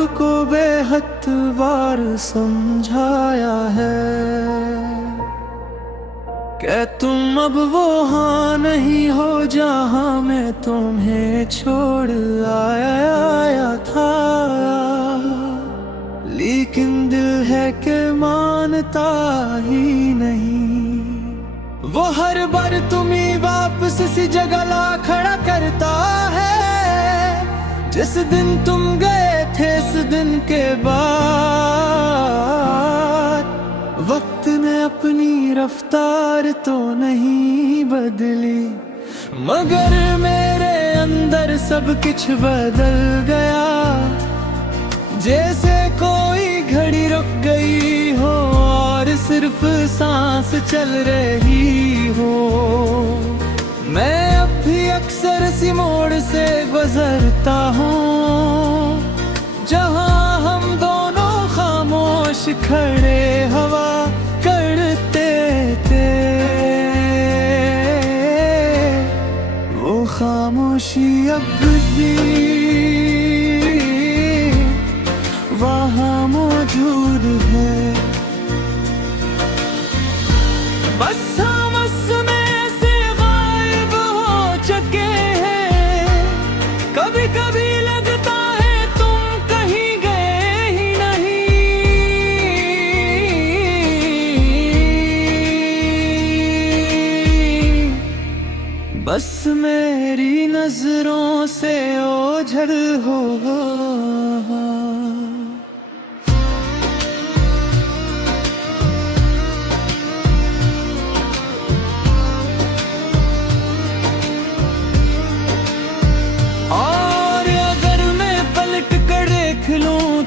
आपको बेहद बार समझाया है, क्या तुम अब वो हाँ नहीं हो जहाँ मैं तुम्हें छोड़ आया था। लेकिन दिल है कि मानता ही नहीं, वो हर बार तुम्हें वापस सी जगह ला खड़ा करता है। जिस दिन तुम गए थे इस दिन के बाद वक्त ने अपनी रफ्तार तो नहीं बदली, मगर मेरे अंदर सब कुछ बदल गया। जैसे कोई घड़ी रुक गई हो और सिर्फ सांस चल रही हो। मैं अब भी अक्सर इसी मोड़ से गुजरता हूँ जहाँ हम दोनों खामोश खड़े हवा करते थे। वो खामोशी अब भी वहाँ मौजूद है, बस हम उसमें से गायब हो चुके हैं। कभी कभी लगता है तुम कहीं गए ही नहीं, बस मेरी नजरों से ओझल हो।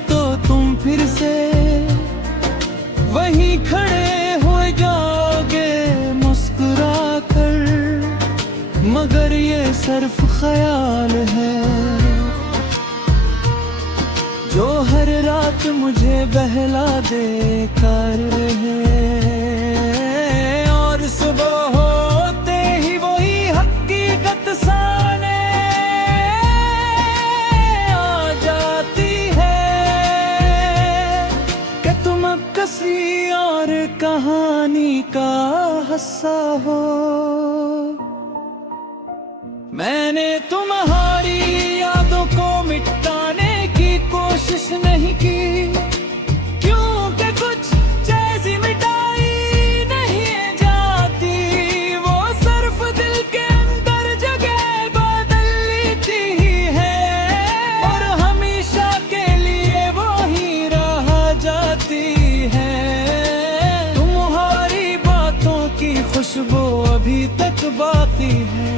तो तुम फिर से वहीं खड़े हो जाओगे मुस्कुरा कर, मगर ये सिर्फ ख्याल है जो हर रात मुझे बहला दे कर है। और सुबह होते ही वही हकीकत सामने किसी और कहानी का हिस्सा हो। मैंने तुम्हारी यादों को मिटाने की कोशिश नहीं की, क्योंकि कुछ चीज़ें मिटाई नहीं जाती। वो सिर्फ दिल के अंदर जगह बदल लेती है और हमेशा के लिए वो ही रह जाती है। तुम्हारी बातों की खुशबू अभी तक बाकी है,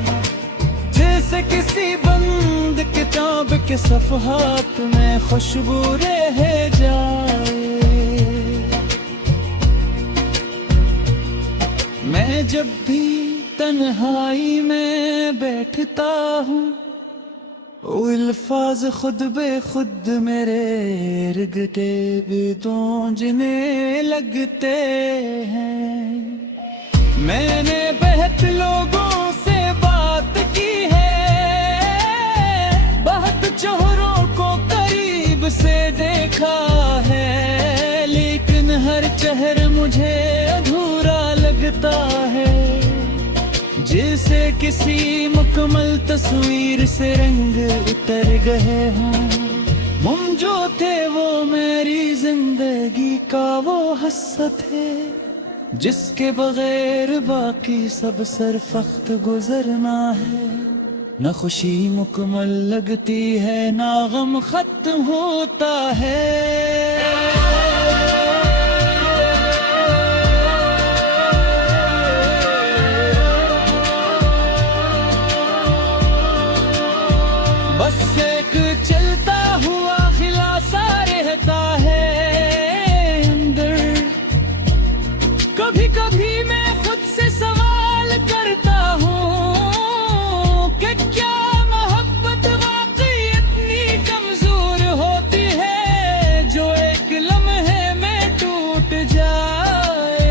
जैसे किसी बंद किताब के सफ़हात में खुशबू रह जाए। मैं जब भी तन्हाई में बैठता हूँ, वो अल्फाज खुद बे खुद मेरे इर्द गिर्द गूंजने लगते हैं। मैंने बहुत लोगों से बात की है, बहुत चेहरों को करीब से देखा है, लेकिन हर चेहरा मुझे अधूरा लगता है। जैसे किसी मुकम्मल तस्वीर से रंग उतर गए हों। हम जो थे वो मेरी जिंदगी का वो हिस्सा थे, जिसके बगैर बाकी सब सिर्फ वक्त गुजरना है। न खुशी मुकम्मल लगती है, ना गम खत्म होता है। बस एक चलता हुआ खिलासा रहता है अंदर। कभी कभी मैं खुद से सवाल करता हूँ कि क्या मोहब्बत वाकई इतनी कमजोर होती है, जो एक लम्हे में टूट जाए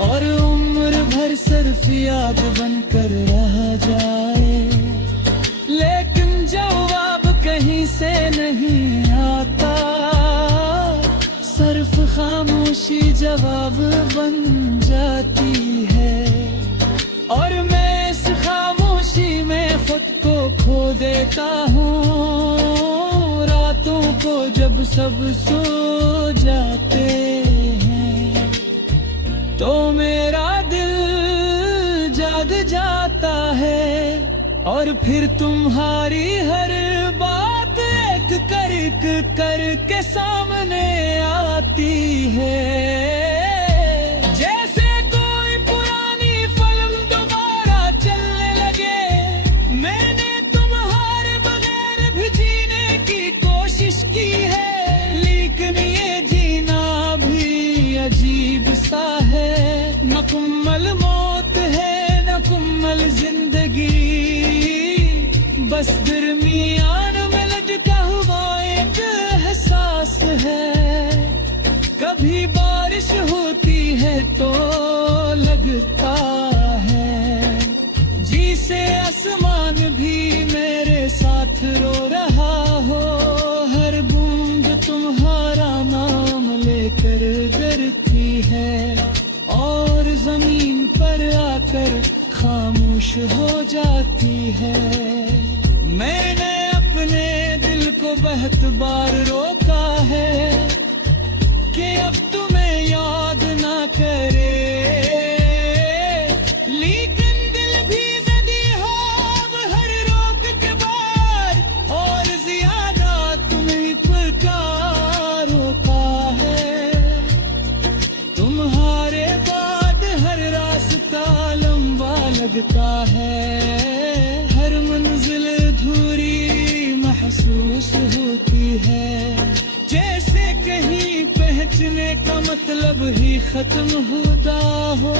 और उम्र भर सिर्फ याद बनकर रह जाए। लेकिन जवाब कहीं से नहीं जवाब बन जाती है। और मैं इस खामोशी में खुद को खो देता हूँ। रातों को जब सब सो जाते हैं तो मेरा दिल जाग जाता है। और फिर तुम्हारी हर बात एक करके सामने आती है। जैसे कोई पुरानी फिल्म दोबारा चलने लगे। मैंने तुम्हारे बगैर भी जीने की कोशिश की है, लेकिन ये जीना भी अजीब सा है। मुकम्मल मौत है मुकम्मल जिंदगी, बस दरमियान में लटका हुआ एक एहसास है। कभी बारिश होती है तो लगता है जिसे आसमान भी मेरे साथ रो रहा हो। हर बूंद तुम्हारा नाम लेकर डरती है और जमीन पर आकर खामोश हो जाती है। मैंने अपने दिल को बहुत बार रोका है कि अब तुम्हें याद ना करे, लेकिन दिल भी ज़दी हो अब हर रोक के बाद। और ज्यादा तुम्हें पुकार रोका है। तुम्हारे बाद हर रास्ता लंबा लगता है, हर मंजिल अधूरी महसूस होती है। जैसे कहीं पहुंचने का मतलब ही खत्म होता हो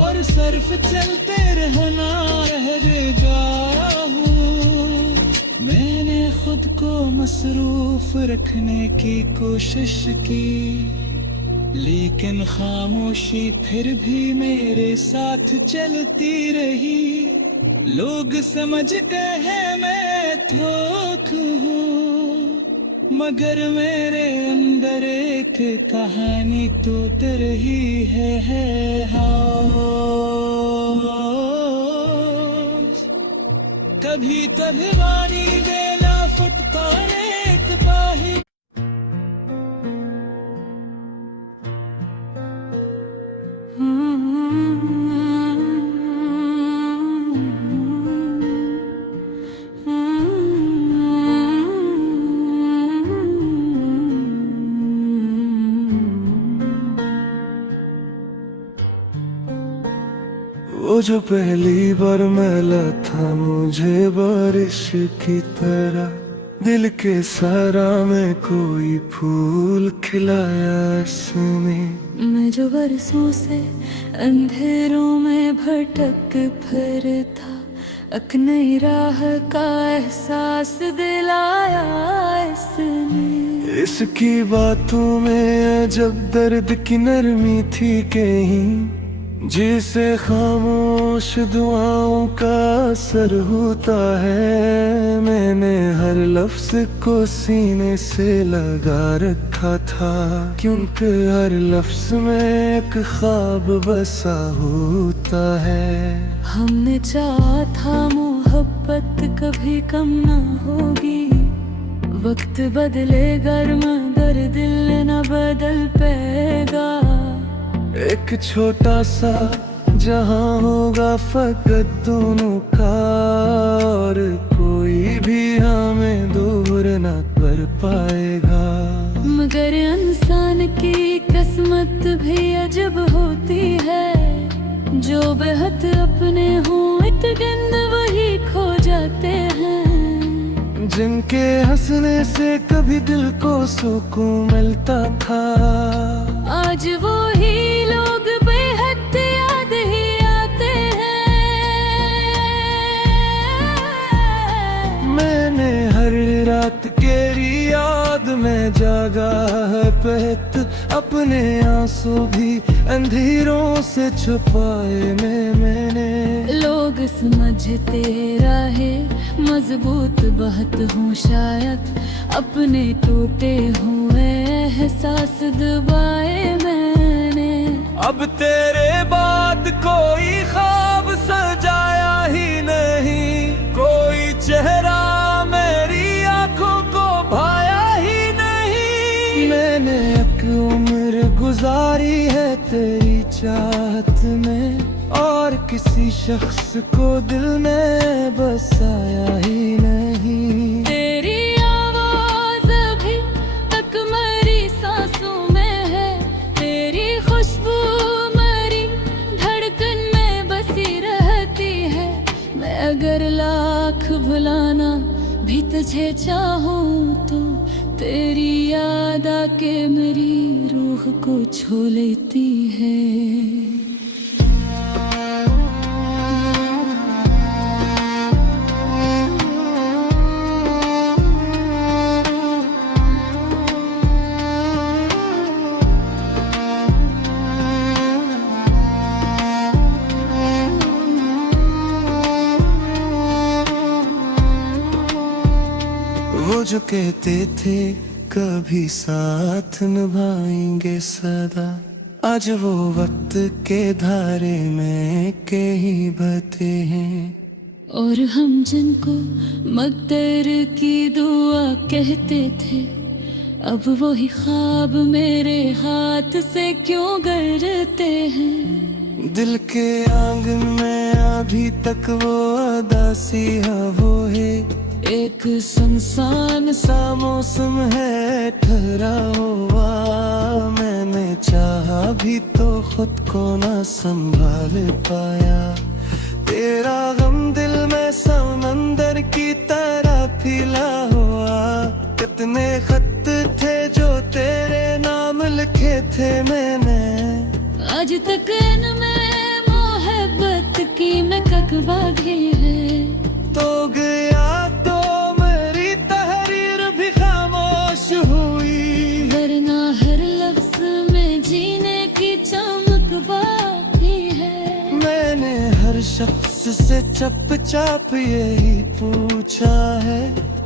और सिर्फ चलते रहना रह जाऊं। मैंने खुद को मसरूफ रखने की कोशिश की, लेकिन खामोशी फिर भी मेरे साथ चलती रही। लोग समझते हैं मैं थोक हूँ, मगर मेरे अंदर एक कहानी तो रही है। कभी कभी वारी बेला फुटकारे पाही। वो जो पहली बार मिला था मुझे बारिश की तरह, दिल के सारा में कोई फूल खिलाया इसने। मैं जो बरसों से अंधेरों में भटक फिर था, एक नई राह का एहसास दिलाया इसने। इसकी बातों में जब दर्द की नरमी थी कहीं, जिसे खामोश दुआओं का असर होता है। मैंने हर लफ्ज को सीने से लगा रखा था, क्योंकि हर लफ्ज में एक ख्वाब बसा होता है। हमने चाहा था मोहब्बत कभी कम ना होगी, वक्त बदलेगा मगर दिल न बदल पाएगा। एक छोटा सा जहां होगा फकत दोनों का, और कोई भी हमें दूर न कर पाएगा। मगर इंसान की किस्मत भी अजब होती है, जो बेहद अपने हों एक दिन वही खो जाते हैं। जिनके हंसने से कभी दिल को सुकून मिलता था, आज वो ही लोग बेहद याद ही आते हैं। मैंने हर रात केरी याद में जागा है पहत, अपने आंसू भी अंधेरों से छुपाए मैंने। लोग समझते रहे मजबूत बहुत हूँ शायद, अपने टूटे हुए एहसास दबाए मैंने। अब तेरे बाद कोई ख्वाब सजाया ही नहीं, कोई चेहरा मेरी आंखों को भाया ही नहीं। मैंने एक उम्र गुजारी है तेरी चाहत में, और किसी शख्स को दिल में बसाया ही नहीं। तेरी आवाज अभी तक मेरी सांसों में है, तेरी खुशबू मेरी धड़कन में बसी रहती है। मैं अगर लाख भुलाना भी तुझे चाहूँ तो तेरी याद आके मेरी रूह को छू लेती है। वो जो कहते थे कभी साथ निभाएंगे सदा, आज वो वक्त के धारे में के ही बहते हैं। और हम जिनको मकदर की दुआ कहते थे, अब वही ख्वाब मेरे हाथ से क्यों गिरते हैं। दिल के आंगन में अभी तक वो अदासी वो है, एक सुनसान सा मौसम है ठहरा हुआ। मैंने चाहा भी तो खुद को ना संभाल पाया, तेरा गम दिल में समंदर की तरह फैला हुआ। कितने खत थे जो तेरे नाम लिखे थे मैंने, आज तक इनमें मोहब्बत की महक बाकी है। तो गया तो मेरी तहरीर भी खामोश हुई, वरना हर लफ्ज में जीने की चमक बाकी है। मैंने हर शख्स से चुपचाप यही पूछा है,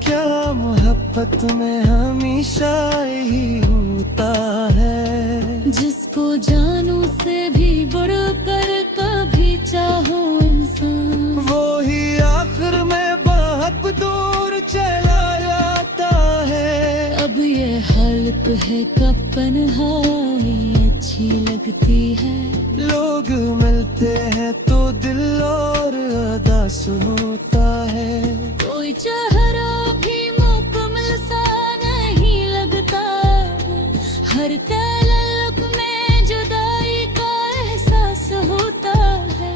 क्या मोहब्बत में हमेशा यही होता है। जिसको जानू से भी बढ़कर कभी चाहो इंसान, वो ही आखिर में बहुत दूर चला जाता है। अब ये हालत है कब तन्हाई अच्छी लगती है। लोग मिलते हैं तो दिल और उदास होता है। कोई चेहरा भी मुकम्मल सा नहीं लगता, हर तलक में जुदाई का एहसास होता है।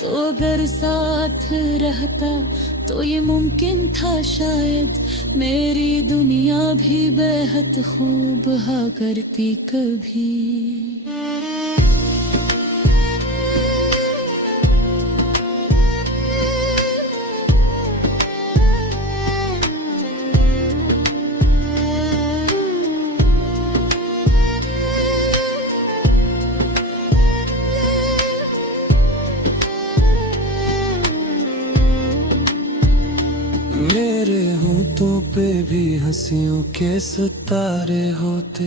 तो अगर साथ रहता तो ये मुमकिन था शायद, मेरी दुनिया भी बेहद खूब हा करती कभी। मेरे होठों पे भी हंसियों के सितारे होते,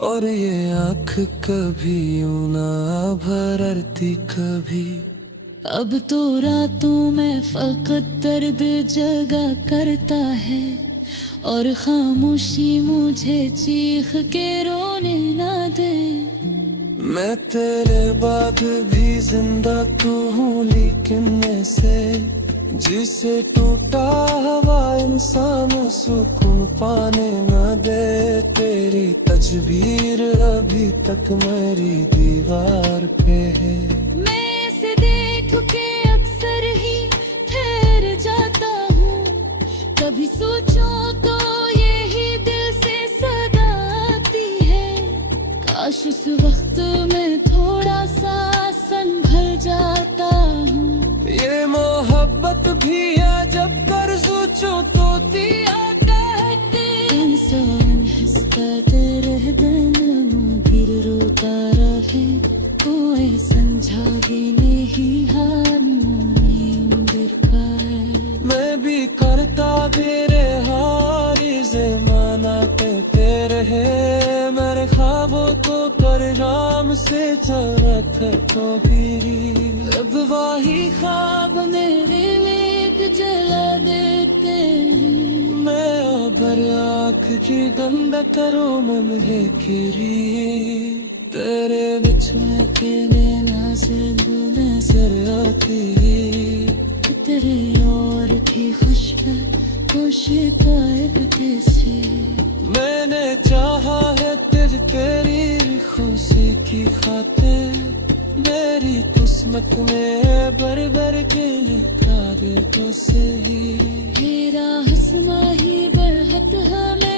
और ये आँख कभी यूं ना भरती कभी। अब तो रातों में फकत दर्द जगा करता है, और खामोशी मुझे चीख के रोने ना दे। मैं तेरे बाद भी जिंदा तू हूँ, लेकिन ऐसे जिसे टूटा हवा इंसान सुकून पाने न दे। तेरी तस्वीर अभी तक मेरी दीवार पे है, मैं इसे देख के अक्सर ही ठहर जाता हूँ। कभी सोचो तो यही दिल से सदा आती है, काश उस वक्त में थोड़ा सा संभल जाता हूँ। ये मोहब्बत भी है जब कर सोचो तो दिया कहते। इंसान हंसता रह दिन फिर रोता रहे, कोई समझा भी नहीं हाल मुंदर का है। मैं भी करता मेरे हारी ज़माना कहते रहे, मेरे ख्वाबों को पर राम से चला था तो भी अब वही ख्वाब मेरे लेक जला देते हैं। मैं भर आँख जी दम करो मन है खीरी तेरे बिच में तेरे नाज़ नजर आती तेरे और भी खुश है खुश पाए कैसे। मैंने चाहा है तेरी खुशी की खातिर मेरी किस्मत में भर भर के लिखा दे तो सही। मेरा हंसना ही बरहत है